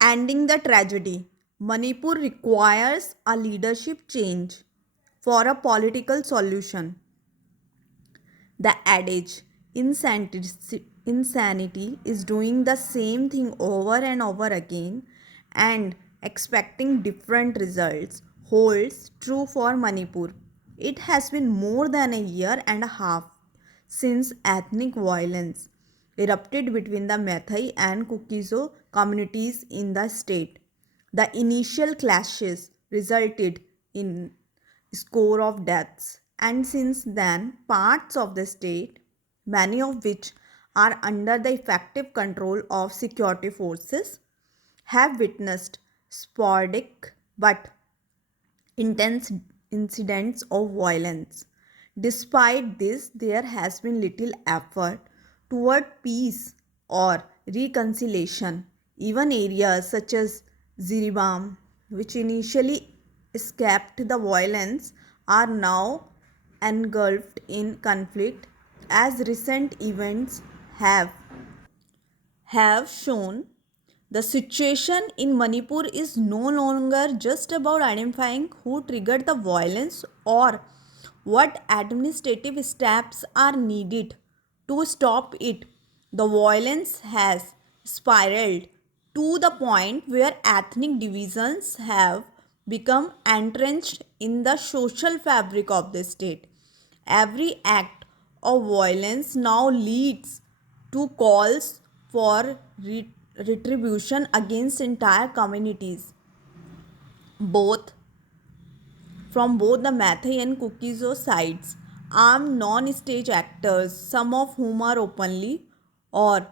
Ending the tragedy, Manipur requires a leadership change for a political solution. The adage, insanity is doing the same thing over and over again and expecting different results, holds true for Manipur. It has been more than a year and a half since ethnic violence erupted between the Meithei and Kukizo communities in the state. The initial clashes resulted in score of deaths, and since then, parts of the state, many of which are under the effective control of security forces, have witnessed sporadic but intense incidents of violence. Despite this, there has been little effort toward peace or reconciliation. Even areas such as Ziribam, which initially escaped the violence, are now engulfed in conflict as recent events have shown. The situation in Manipur is no longer just about identifying who triggered the violence or what administrative steps are needed to stop it. The violence has spiraled to the point where ethnic divisions have become entrenched in the social fabric of the state. Every act of violence now leads to calls for retribution against entire communities, both from both the Meithei and Kukizo sides. Armed non-state actors, some of whom are openly or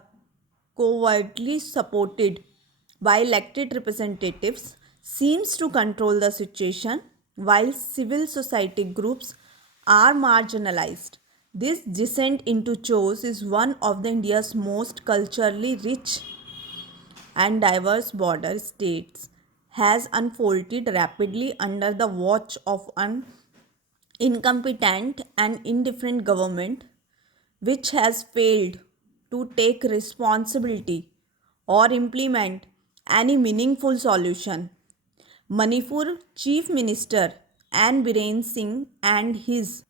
covertly supported by elected representatives, seems to control the situation while civil society groups are marginalized. This descent into chores is one of the India's most culturally rich and diverse border states has unfolded rapidly under the watch of an incompetent and indifferent government which has failed to take responsibility or implement any meaningful solution. Manipur Chief Minister N. Biren Singh and his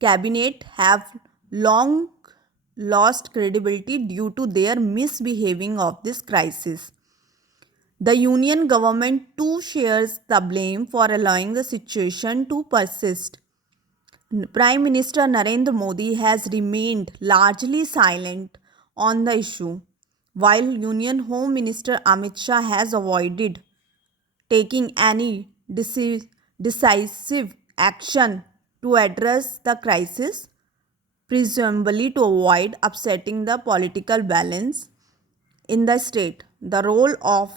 cabinet have long lost credibility due to their misbehaving of this crisis. The union government too shares the blame for allowing the situation to persist. Prime Minister Narendra Modi has remained largely silent on the issue, while Union Home Minister Amit Shah has avoided taking any decisive action to address the crisis, presumably to avoid upsetting the political balance in the state. The role of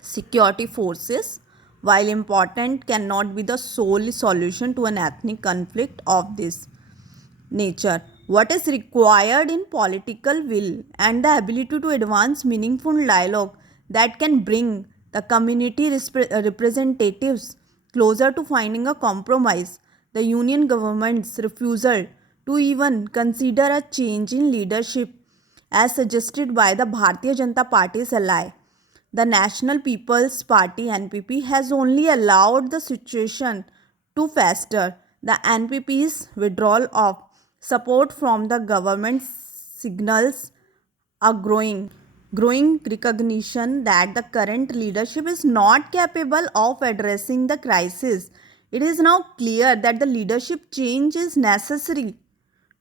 security forces, while important, cannot be the sole solution to an ethnic conflict of this nature. What is required in political will and the ability to advance meaningful dialogue that can bring the community representatives closer to finding a compromise. The union government's refusal to even consider a change in leadership, as suggested by the Bharatiya Janata Party's ally, the National People's Party (NPP), has only allowed the situation to fester. The NPP's withdrawal of support from the government signals a growing recognition that the current leadership is not capable of addressing the crisis. It is now clear that the leadership change is necessary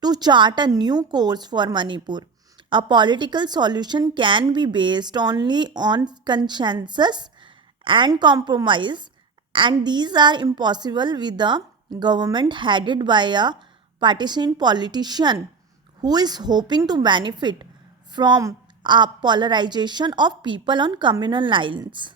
to chart a new course for Manipur. A political solution can be based only on consensus and compromise, and these are impossible with a government headed by a partisan politician who is hoping to benefit from a polarization of people on communal lines.